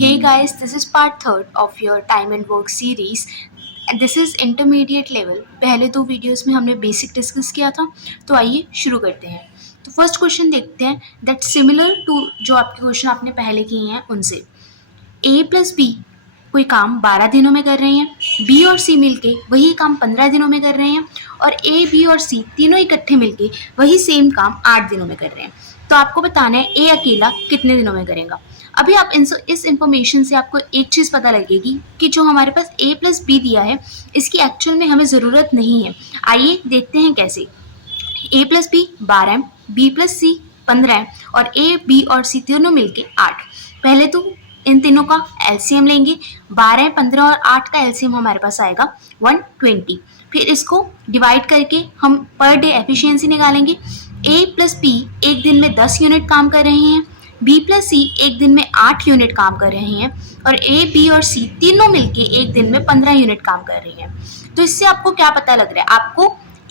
Hey guys, this is part third of your time and work series. And this is intermediate level. पहले दो videos में हमने basic discuss किया था, तो आइए शुरू करते हैं। तो फर्स्ट क्वेश्चन देखते हैं दैट सिमिलर टू जो आपके क्वेश्चन आपने पहले किए हैं उनसे। ए प्लस बी कोई काम 12 दिनों में कर रहे हैं, बी और सी मिलके वही काम 15 दिनों में कर रहे हैं और ए बी और सी तीनों इकट्ठे मिलके वही सेम काम 8 दिनों में कर रहे हैं। तो आपको बताना है ए अकेला कितने दिनों में करेगा। अभी आप इस इंफॉर्मेशन से आपको एक चीज़ पता लगेगी कि जो हमारे पास ए प्लस बी दिया है इसकी एक्चुअल में हमें ज़रूरत नहीं है। आइए देखते हैं कैसे। ए प्लस बी 12 है, बी प्लस सी 15 है और ए बी और सी तीनों मिलके 8। पहले तो इन तीनों का एलसीएम लेंगे। 12, 15 और 8 का एलसीएम हमारे पास आएगा 120। फिर इसको डिवाइड करके हम पर डे एफिशिएंसी निकालेंगे। ए प्लस बी एक दिन में 10 यूनिट काम कर रहे हैं, बी प्लस सी एक दिन में 8 यूनिट काम कर रहे हैं और ए बी और सी तीनों मिलके एक दिन में 15 यूनिट काम कर रही हैं। तो इससे आपको क्या पता लग रहा है? आपको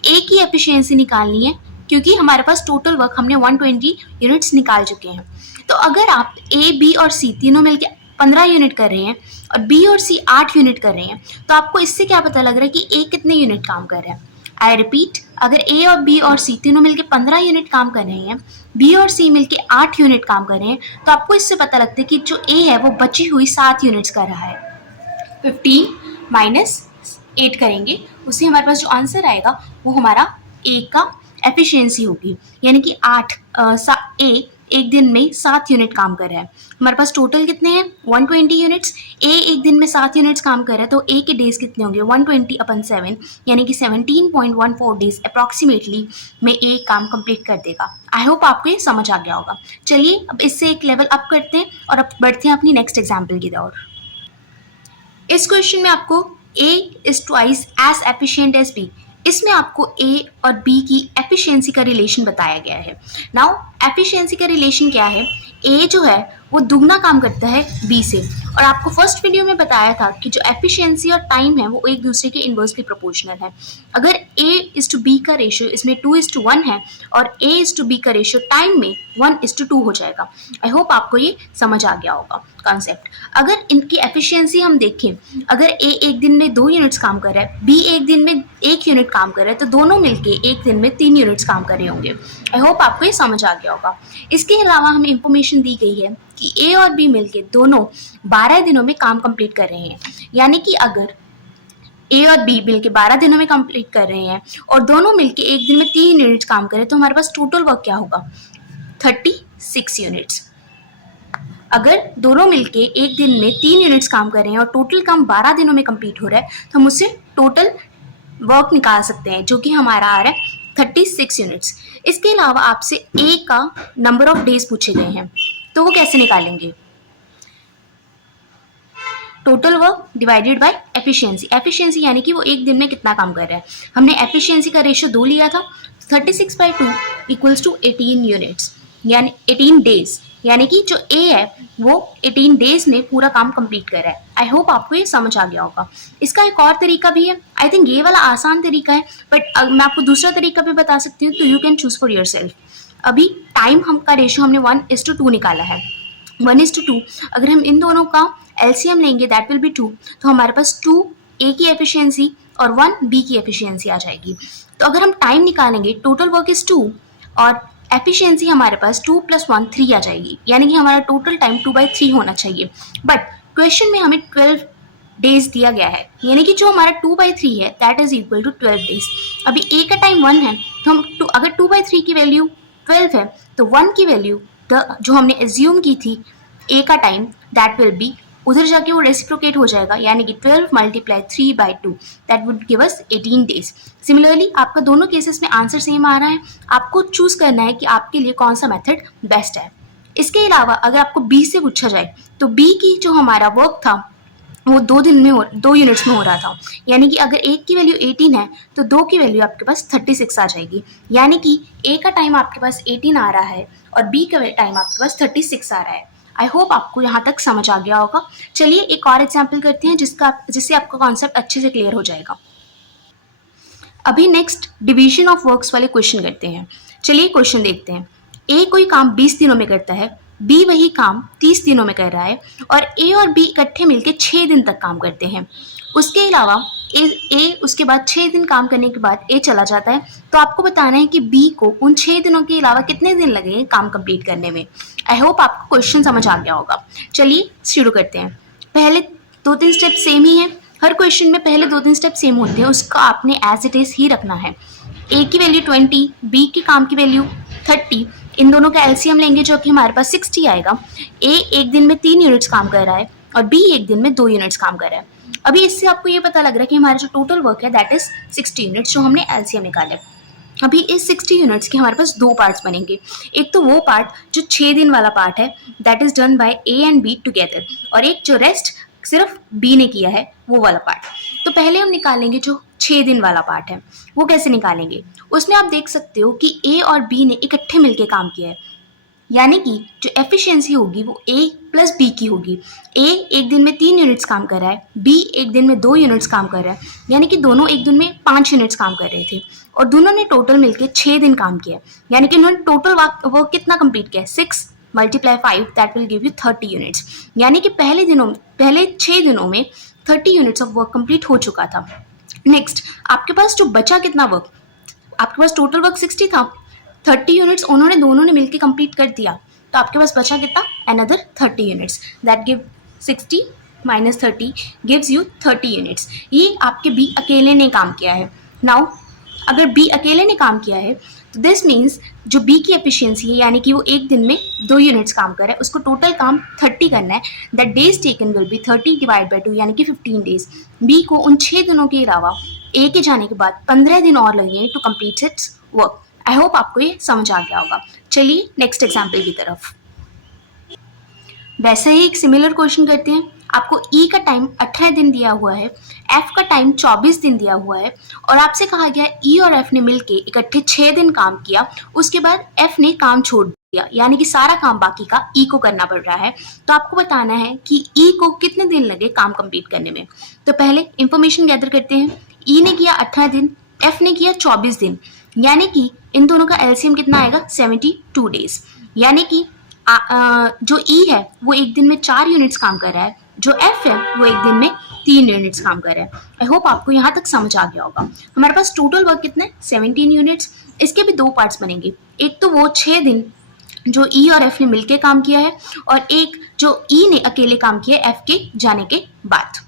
ए की एफिशिएंसी निकालनी है क्योंकि हमारे पास टोटल वर्क हमने 120 यूनिट्स निकाल चुके हैं। तो अगर आप ए बी और सी तीनों मिलके 15 यूनिट कर रहे हैं और बी और सी 8 यूनिट कर रहे हैं, तो आपको इससे क्या पता लग रहा है कि ए कितने यूनिट काम कर रहा है। आई रिपीट, अगर ए और बी और सी तीनों मिलके 15 यूनिट काम कर रहे हैं, बी और सी मिलके 8 यूनिट काम कर रहे हैं, तो आपको इससे पता लगता है कि जो ए है वो बची हुई 7 यूनिट्स कर रहा है। 15 माइनस 8 करेंगे, उससे हमारे पास जो आंसर आएगा वो हमारा ए का एफिशिएंसी होगी, यानी कि ए एक दिन में 7 यूनिट काम कर रहा है। हमारे पास टोटल कितने हैं? 120 यूनिट्स। ए एक दिन में 7 यूनिट्स काम कर रहा है, तो ए के डेज कितने होंगे? 120/7, यानी कि 17.14 डेज अप्रॉक्सीमेटली में ए काम कंप्लीट कर देगा। आई होप आपको ये समझ आ गया होगा। चलिए अब इससे एक लेवल अप करते हैं और अब बढ़ते हैं अपनी नेक्स्ट एग्जाम्पल की ओर। इस क्वेश्चन में आपको A is twice as efficient as B, इसमें आपको A और B की एफिशिएंसी का रिलेशन बताया गया है। नाउ एफिशिएंसी का रिलेशन क्या है? A जो है वो दुगना काम करता है B से, और आपको फर्स्ट वीडियो में बताया था कि जो एफिशिएंसी और टाइम है वो एक दूसरे के इन्वर्सली प्रोपोर्शनल है। अगर A:B का रेशियो इसमें 2:1 है और A:B का रेशियो टाइम में 1:2 हो जाएगा। आई होप आपको ये समझ आ गया होगा कॉन्सेप्ट। अगर इनकी एफिशिएंसी हम देखें, अगर A एक दिन में 2 यूनिट्स काम कर रहा है, B एक दिन में 1 यूनिट काम कर रहा है, तो दोनों मिलके एक दिन में 3 यूनिट्स काम कर रहे होंगे। आई होप आपको ये समझ आ गया होगा। इसके अलावा हमें इंफॉर्मेशन दी गई है कि A और B मिलके दोनों 12 दिनों में काम कंप्लीट कर रहे हैं, यानी कि अगर A और B मिलके 12 दिनों में कंप्लीट कर रहे हैं और दोनों मिलके एक दिन में 3 यूनिट्स काम करें, तो हमारे पास टोटल वर्क क्या होगा? 36 यूनिट्स। अगर दोनों मिलके एक दिन में 3 यूनिट्स काम कर रहे हैं और टोटल काम 12 दिनों में कंप्लीट हो रहा है, तो हम उससे टोटल वर्क निकाल सकते हैं, जो कि हमारा आ रहा है 36 यूनिट्स। इसके अलावा आपसे ए का नंबर ऑफ डेज पूछे गए हैं, तो वो कैसे निकालेंगे? Total work divided by efficiency. Efficiency यानी कि वो एक दिन में कितना काम कर रहा है। हमने एफिशिएंसी का रेशियो 2 लिया था, 36/2 इक्वल्स टू 18 यूनिट्स, यानी 18 डेज, यानी कि जो ए है वो 18 डेज में पूरा काम कंप्लीट कर रहा है। आई होप आपको ये समझ आ गया होगा। इसका एक और तरीका भी है, आई थिंक ये वाला आसान तरीका है, बट मैं आपको दूसरा तरीका भी बता सकती हूँ, तो you can choose for your self. अभी टाइम का रेशियो हमने 1:2 निकाला है। 1:2 अगर हम इन दोनों का एलसीएम लेंगे दैट विल बी 2, तो हमारे पास 2 ए की एफिशिएंसी और 1 बी की एफिशिएंसी आ जाएगी। तो अगर हम टाइम निकालेंगे, टोटल वर्क इज 2 और एफिशिएंसी हमारे पास 2 + 1 3 आ जाएगी, यानी कि हमारा टोटल टाइम 2/3 होना चाहिए। बट क्वेश्चन में हमें 12 डेज दिया गया है, यानी कि जो हमारा 2/3 है that is equal to 12 days. अभी ए का टाइम 1 है, तो हम अगर 2/3 की वैल्यू 12 है तो 1 की वैल्यू जो हमने एज्यूम की थी ए का टाइम दैट विल बी, उधर जाके वो रेसिप्रोकेट हो जाएगा, यानी कि 12 × 3/2 that would give us 18 days. Similarly आपका दोनों केसेस में आंसर सेम आ रहा है, आपको चूज करना है कि आपके लिए कौन सा मेथड बेस्ट है। इसके अलावा अगर आपको बी से पूछा जाए, तो बी की जो हमारा वर्क था वो 2 यूनिट्स में हो रहा था, यानी कि अगर एक की वैल्यू 18 है तो 2 की वैल्यू आपके पास 36 आ जाएगी, यानी कि ए का टाइम आपके पास 18 आ रहा है और बी का टाइम आपके पास 36 आ रहा है। आई होप आपको यहाँ तक समझ आ गया होगा। चलिए एक और एग्जाम्पल करते हैं जिससे आपका कॉन्सेप्ट अच्छे से क्लियर हो जाएगा। अभी नेक्स्ट डिवीजन ऑफ वर्क्स वाले क्वेश्चन करते हैं। चलिए क्वेश्चन देखते हैं। ए कोई काम 20 दिनों में करता है, बी वही काम 30 दिनों में कर रहा है और ए और बी इकट्ठे मिलकर 6 दिन तक काम करते हैं। उसके अलावा ए उसके बाद 6 दिन काम करने के बाद ए चला जाता है, तो आपको बताना है कि बी को उन 6 दिनों के अलावा कितने दिन लगेंगे काम कंप्लीट करने में। आई होप आपको क्वेश्चन समझ आ गया होगा। चलिए शुरू करते हैं। पहले 2-3 स्टेप सेम ही है, हर क्वेश्चन में पहले 2-3 स्टेप सेम होते हैं, उसका आपने एज इट इज ही रखना है। ए की वैल्यू 20, बी की काम की वैल्यू 30, इन दोनों का एलसीएम लेंगे जो कि हमारे पास 60 आएगा। ए एक दिन में 3 यूनिट्स काम कर रहा है और बी एक दिन में 2 यूनिट्स काम कर रहा है। अभी इससे आपको ये पता लग रहा है कि हमारा जो टोटल वर्क है दैट इज 60 यूनिट्स जो हमने एलसीएम निकाला है। अभी इस 60 यूनिट्स के हमारे पास 2 पार्ट्स बनेंगे। एक तो वो पार्ट जो 6 दिन वाला पार्ट है that is done by A and be together, और एक जो रेस्ट सिर्फ बी ने किया है वो वाला पार्ट। तो पहले हम निकालेंगे जो 6 दिन वाला पार्ट है। वो कैसे निकालेंगे? उसमें आप देख सकते हो कि ए और बी ने इकट्ठे मिलकर काम किया है, यानी कि जो एफिशिएंसी होगी वो ए प्लस बी की होगी। ए एक दिन में 3 यूनिट्स काम कर रहा है, बी एक दिन में 2 यूनिट्स काम कर रहा है, यानी कि दोनों एक दिन में 5 यूनिट्स काम कर रहे थे और दोनों ने टोटल मिलकर 6 दिन काम किया, यानी कि उन्होंने टोटल वर्क कितना कंप्लीट किया? 6 × 5 that will give you 30 units, यानी कि पहले 6 दिनों में 30 यूनिट्स ऑफ वर्क कंप्लीट हो चुका था। नेक्स्ट आपके पास जो बचा कितना वर्क, आपके पास टोटल वर्क 60 था, 30 यूनिट्स दोनों ने मिलकर कंप्लीट कर दिया, तो आपके पास बचा कितना? Another 30 units, that give 60 - 30 gives you 30 units. ये आपके बी अकेले ने काम किया है। नाउ अगर बी अकेले ने काम किया है तो दिस मीन्स जो बी की एफिशिएंसी है, यानी कि वो एक दिन में 2 यूनिट्स काम कर रहा है, उसको टोटल काम 30 करना है। That days taken will be 30 / 2 यानी कि 15 डेज। बी को उन 6 दिनों के अलावा ए के जाने के बाद 15 दिन और लगेंगे to complete its work. I hope आपको ये समझ आ गया होगा। चलिए नेक्स्ट एग्जाम्पल की तरफ। वैसा ही एक सिमिलर क्वेश्चन करते हैं। आपको ई का टाइम 18 दिन दिया हुआ है, एफ का टाइम 24 दिन दिया हुआ है और आपसे कहा गया ई और एफ ने मिलके इकट्ठे 6 दिन काम किया, उसके बाद एफ ने काम छोड़ दिया, यानी कि सारा काम बाकी का ई को करना पड़ रहा है। तो आपको बताना है कि ई को कितने दिन लगे काम कंप्लीट करने में। तो पहले इंफॉर्मेशन गैदर करते हैं। ई ने किया 18 दिन, एफ ने किया 24 दिन, यानी कि इन दोनों का एलसीएम कितना आएगा? 72 डेज, यानी कि जो ई है वो एक दिन में 4 यूनिट्स काम कर रहा है, जो एफ है वो एक दिन में 3 यूनिट्स काम कर रहा है। आई होप आपको यहाँ तक समझ आ गया होगा। हमारे पास टोटल वर्क कितना है? 17 यूनिट्स। इसके भी 2 पार्ट्स बनेंगे, एक तो वो 6 दिन जो ई और एफ ने मिलकर काम किया है और एक जो ई ने अकेले काम किया है एफ के जाने के बाद।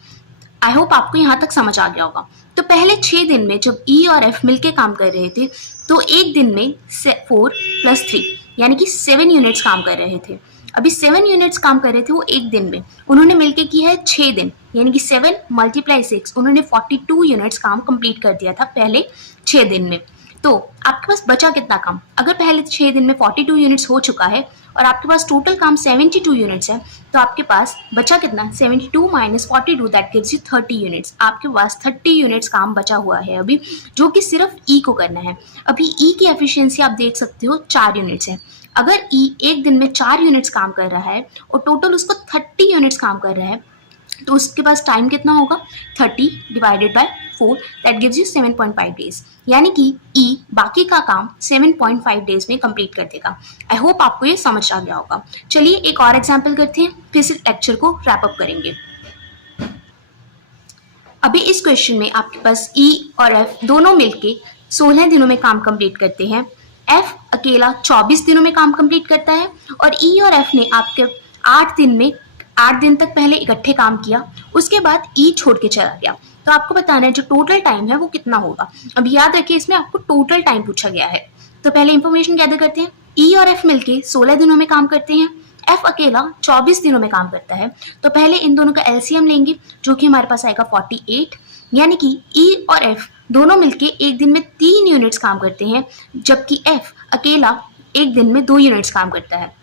आई होप आपको यहाँ तक समझ आ गया होगा। तो पहले 6 दिन में जब ई और एफ मिलके काम कर रहे थे तो एक दिन में 4 + 3 यानी कि 7 यूनिट्स काम कर रहे थे। अभी 7 यूनिट्स काम कर रहे थे वो एक दिन में, उन्होंने मिलके किया है 6 दिन, यानी कि 7 × 6 उन्होंने 42 यूनिट्स काम कंप्लीट कर दिया था पहले 6 दिन में। तो आपके पास बचा कितना काम? अगर पहले 6 दिन में 42 यूनिट्स हो चुका है और आपके पास टोटल काम 72 यूनिट्स है, तो आपके पास बचा कितना? 72 - 42 दैट गिव्स यू 30 यूनिट्स। आपके पास 30 यूनिट्स काम बचा हुआ है अभी, जो कि सिर्फ ई को करना है। अभी ई की एफिशिएंसी आप देख सकते हो 4 यूनिट्स है। अगर ई एक दिन में 4 यूनिट्स काम कर रहा है और टोटल उसको 30 यूनिट्स काम कर रहा है, तो उसके पास टाइम कितना होगा? 30 / 4 दैट गिव्स यू 7.5 डेज, यानी कि ई बाकी का काम 7.5 डेज में कंप्लीट कर देगा। आई होप आपको ये समझ आ गया होगा। चलिए एक और एग्जांपल करते हैं, फिर इस लेक्चर को रैप अप करेंगे। अभी इस क्वेश्चन में आपके पास ई और एफ दोनों मिलके 16 दिनों में काम कंप्लीट करते हैं। एफ अकेला 24 दिनों में काम कंप्लीट करता है और ई और एफ ने आपके 8 दिन तक पहले इकट्ठे काम किया, उसके बाद ई छोड़ के चला गया। तो आपको बताना है जो टोटल टाइम है वो कितना होगा। अब याद रखिए इसमें आपको टोटल टाइम पूछा गया है। तो पहले इंफॉर्मेशन गैदर करते हैं। ई और एफ मिलके 16 दिनों में काम करते हैं, एफ अकेला 24 दिनों में काम करता है। तो पहले इन दोनों का एलसीएम लेंगे जो कि हमारे पास आएगा 48, यानी कि ई और एफ दोनों मिलके एक दिन में 3 यूनिट्स काम करते हैं, जबकि एफ अकेला एक दिन में 2 यूनिट्स काम करता है।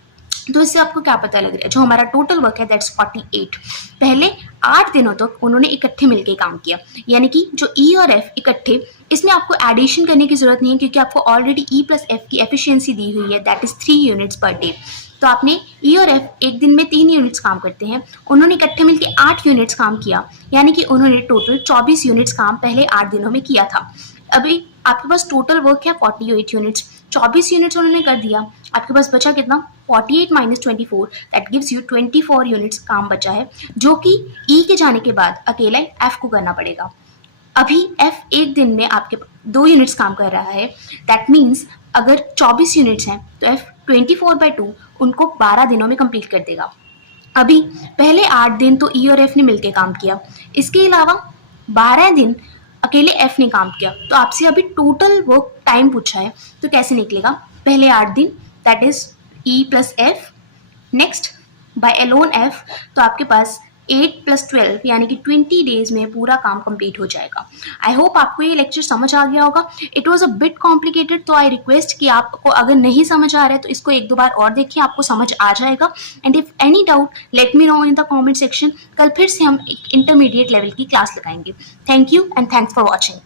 तो इससे आपको क्या पता लग रहा है? जो हमारा टोटल वर्क है दैट्स 48। पहले 8 दिनों तक उन्होंने इकट्ठे मिलकर काम किया, यानी कि जो ई और एफ इकट्ठे, इसमें आपको एडिशन करने की जरूरत नहीं है क्योंकि आपको ऑलरेडी ई + एफ की एफिशिएंसी दी हुई है that is 3 units per day. तो आपने ई और एफ एक दिन में 3 यूनिट्स काम करते हैं, उन्होंने इकट्ठे मिलकर 8 यूनिट्स काम किया, यानी कि उन्होंने टोटल 24 यूनिट्स काम पहले 8 दिनों में किया था। अभी आपके पास टोटल वर्क है 48 यूनिट्स, 24 यूनिट्स उन्होंने कर दिया। आपके पास बचा कितना 48 minus 24 that gives you 24 units काम बचा है, जो कि ई के जाने के बाद अकेला एफ को करना पड़ेगा। अभी एफ एक दिन में आपके 2 यूनिट्स काम कर रहा है, दैट मीन्स अगर 24 यूनिट्स हैं तो एफ 24/2 उनको 12 दिनों में कंप्लीट कर देगा। अभी पहले 8 दिन तो ई और एफ ने मिलकर काम किया, इसके अलावा 12 दिन अकेले एफ ने काम किया। तो आपसे अभी टोटल वर्क टाइम पूछा है, तो कैसे निकलेगा? पहले 8 दिन that is E plus F, next by alone F, तो आपके पास 8 + 12 यानी कि 20 डेज में पूरा काम कंप्लीट हो जाएगा। आई होप आपको ये लेक्चर समझ आ गया होगा। It was a bit complicated, तो आई रिक्वेस्ट कि आपको अगर नहीं समझ आ रहा है तो इसको 1-2 बार और देखिए, आपको समझ आ जाएगा। And if any doubt let me know in the comment section. कल फिर से हम एक इंटरमीडिएट लेवल की क्लास लगाएंगे। Thank you and thanks for watching.